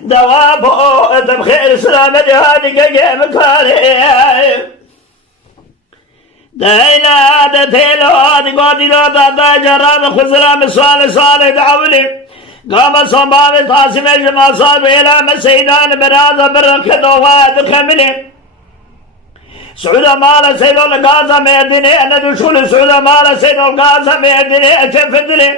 دوابه بخير سلامة هذه قيم كاري دايلا دتيلو هذه قادي لا دا جرام خزرام صالح دعولي قام صباب تاسم جما صاب إلى مسيدان براذ بركض واد كملي سعود مال سيدو الغازا ميدني أنا دشول سعود مال سيدو الغازا ميدني أشفدني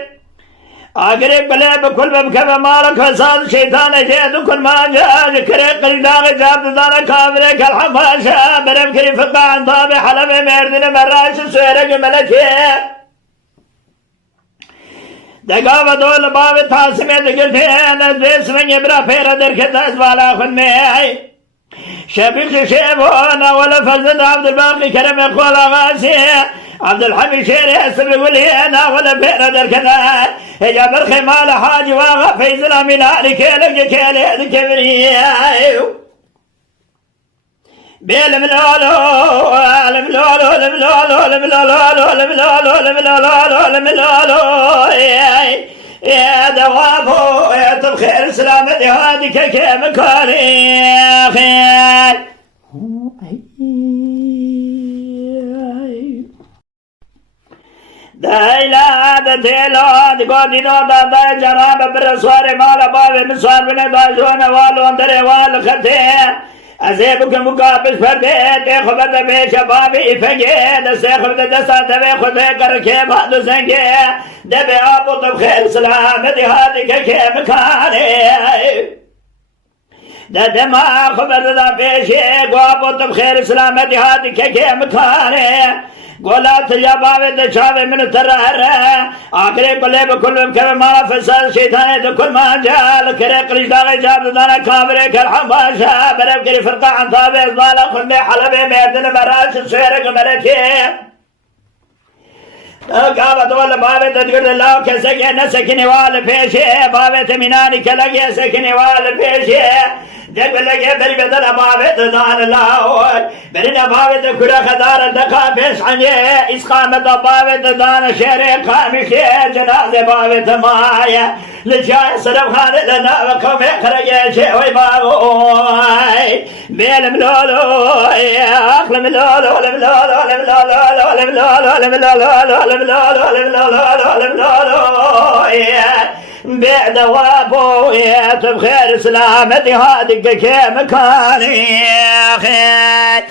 آخر بلے بكل بمكب مالك فساد شيطان جيد كل ما جاء ذكر قلداغ جاب دانا كامرك الحماشة برم كريم فقا عن طابع حلب مردن مراش سويرك ملكي دقاوة دول باب تاسمة دقلتين ازبيس من يبرا فيرا دركت اسبالا خنمي شبيك شيبونا ولا فزد عبد الباقي كرم يقول غاسي عبد الحميد شيري السبب يقول انا ولا فيرا دركنا هي برخي مال حاج واغا فيز الامينة لكيلك كيلي الكبري بالملولو الملولو الملولو الملولو الملولو الملولو الملولو يا دوابو يا تبخير سلامتي هاديك كيف كاري خير دايلا دتيلو دقودي نو دا جراب برسواري مالا بابي مسوار بني داشوانا والو اندري والو خطيه أزيبك مقابل فرديت خبرت بيش بابي فجي دسي خبرت دسا تبي خذي كركي بعد زنجي دبي أبو طبخير سلامتي هذيك كيف كاري دما خبرت دا بيشي قوابو طبخير سلامتي هذيك كيف كاري قولات يا بابي دشاوي من ترهر آخري بلي بكل مكب ما فساد شيطاني دكل ما جال كري قريش داغي جاب دانا كامري كالحباشا برب كري فرقا عن طابي ازبالا خلني حلبي ميردن براش سويرك ملكي قابة دول بابي تدقل الله كسكي نسكني والفيشي بابي تميناني كلقي سكني والفيشي جب لگے بری بدل بابت دان لاول برنا بابت كل خدار دقا پیش عنيه اسقامت بابت دان شير خامش جنازه بابت مايا لجاي صرف خالد لنا وقوم خرج شيء وي بابوي بيل ملولو اخل ملولو ملولو ملولو ملولو ملولو ملولو ملولو بعد وابو بخير سلامتي هادك كي مكاني خير